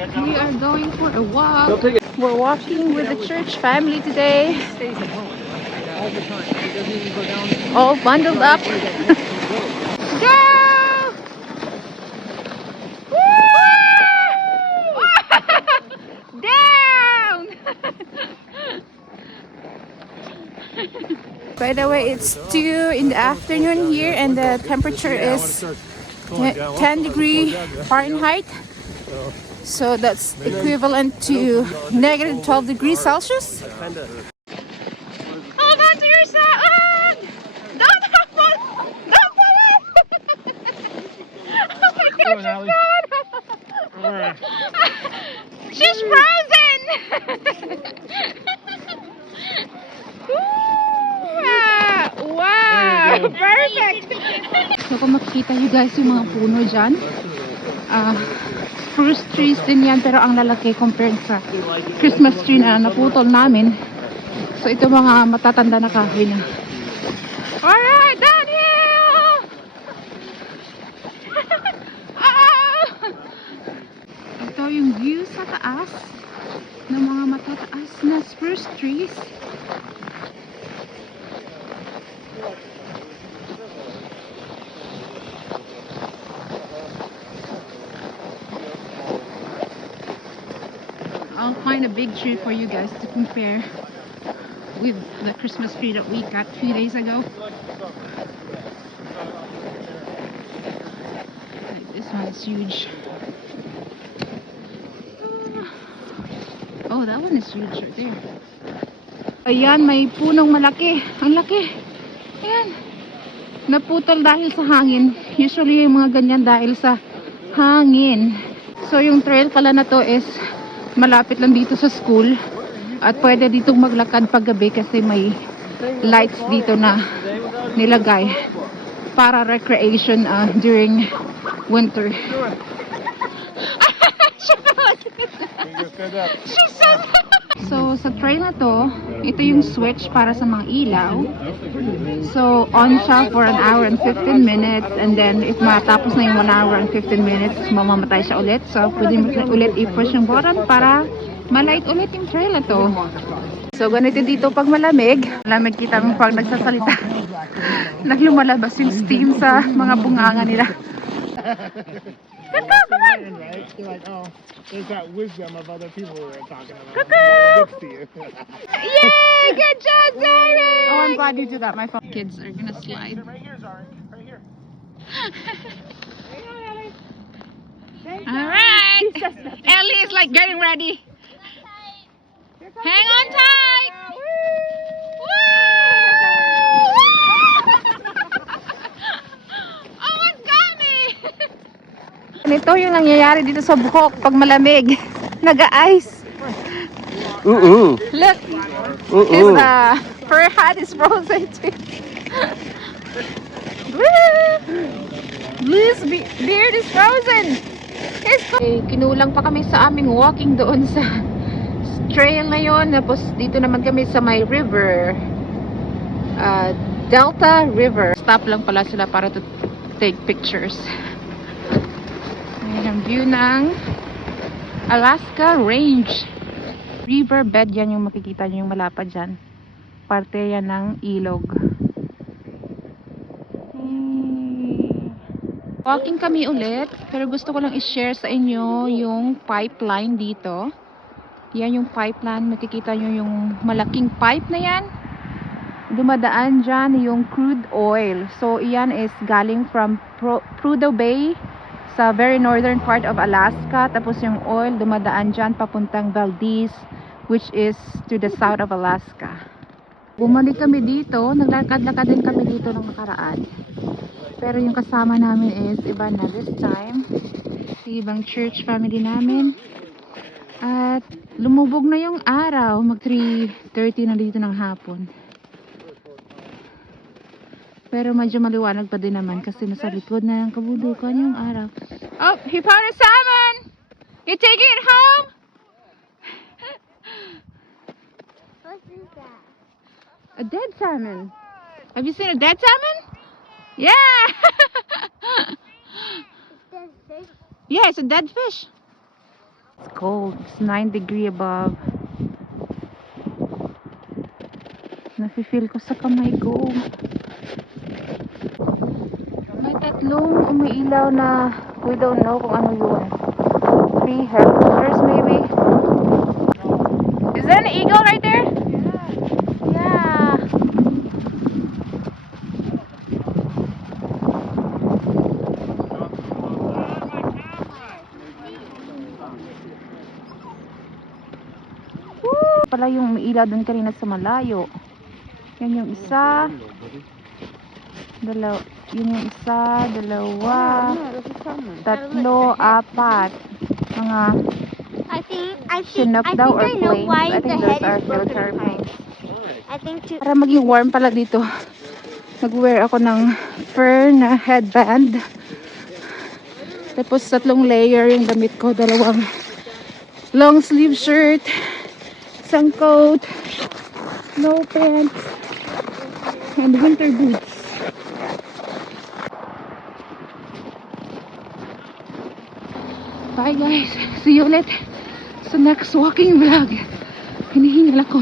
We are going for a walk. We're walking with the church family today. All bundled up. Go! Down! By the way, it's 2 in the afternoon here and the temperature is 10 degree Fahrenheit. So that's equivalent to negative 12 degrees Celsius. Hold on to your side! Don't fall! Don't fall! Oh my gosh, she's gone! She's frozen! Wow! Perfect! So kung makikita nyo guys yung mga puno dyan, spruce trees din yan pero ang lalaki compared sa Christmas tree na naputol namin. So ito mga matatanda na kahoy na. Alright, downhill! Ito yung view sa taas ng mga matataas na spruce trees. I'll find a big tree for you guys to compare with the Christmas tree that we got 2 days ago. Like this one is huge. Oh, that one is huge right there. Ayan, may punong malaki. Ang laki. Ayan. Naputol dahil sa hangin. Usually yung mga ganyan dahil sa hangin. So yung trail pala na to is malapit lang dito sa school at pwede ditong maglakad paggabi kasi may lights dito na nilagay para recreation during winter. So sa trail na to, ito yung switch para sa mga ilaw. So on siya for 1 hour and 15 minutes and then if matapos na yung 1 hour and 15 minutes, mamamatay siya ulit. So pwede mo ulit i-push yung button para malight ulit yung trail na to. So ganito dito pag malamig. Malamig kita mo pag nagsasalita. Naglumalabas yung steam sa mga bunganga nila. Come on! Right? You're like, oh, there's that wisdom of other people we were talking about. Cuckoo! To you. Yay! Good job, Derek! Oh, I'm glad you did that. My phone. Kids are gonna slide. Right here, Zari. Right here. Alright! Ellie is like getting ready. Hang on tight! Woo! Almost got me! Ito yung nangyayari dito sa buhok pag malamig. Naga-ice. Look! His fur hat is frozen too. Blue's beard is frozen. Kinulang pa kami sa aming walking doon sa trail ngayon. Tapos dito naman kami sa may river. Delta River. Stop lang pala sila para to take pictures. Ayan ang view ng Alaska Range. Riverbed yan yung makikita nyo yung malapad dyan. Parte yan ng ilog. Walking kami ulit, pero gusto ko lang i-share sa inyo yung pipeline dito. Yan yung pipeline, makikita nyo yung malaking pipe na yan. Dumadaan dyan yung crude oil. So, iyan is galing from Prudhoe Bay sa very northern part of Alaska. Tapos yung oil dumadaan dyan papuntang Valdez, which is to the south of Alaska. Bumalik kami dito, naglakad-lakad din kami dito ng nakaraan. Pero yung kasama namin is iba na this time. Si ibang church family namin. At lumubog na yung araw. Mag 3:30 na dito ng hapon. Pero medyo maliwanag pa din naman kasi nasa likod na ng kabundukan yung araw. Oh, he found a salmon! You taking it home? What is that? A dead salmon. Have you seen a dead salmon? Yeah! It's the fish. Yeah, it's a dead fish. It's cold. It's 9 degree above. Nafe-feel ko sa kamay ko. May tatlong umiilaw na we don't know kung ano yun. 3 helicopters maybe. Is there an eagle right there? Yeah. Woo! Pala yung umiilaw dun kanina sa malayo. Yan yung isa. Yun yung isa, dalawa, tatlo, apat. Mga Chinook daw or planes. I think those are military planes. I think to Para maging warm pala dito, nag-wear ako ng fur na headband. Tapos 3 layer yung damit ko. 2 long sleeve shirt, isang coat, no pants, and winter boots. Bye guys. See you ulit sa next walking vlog. Hinihingal ako.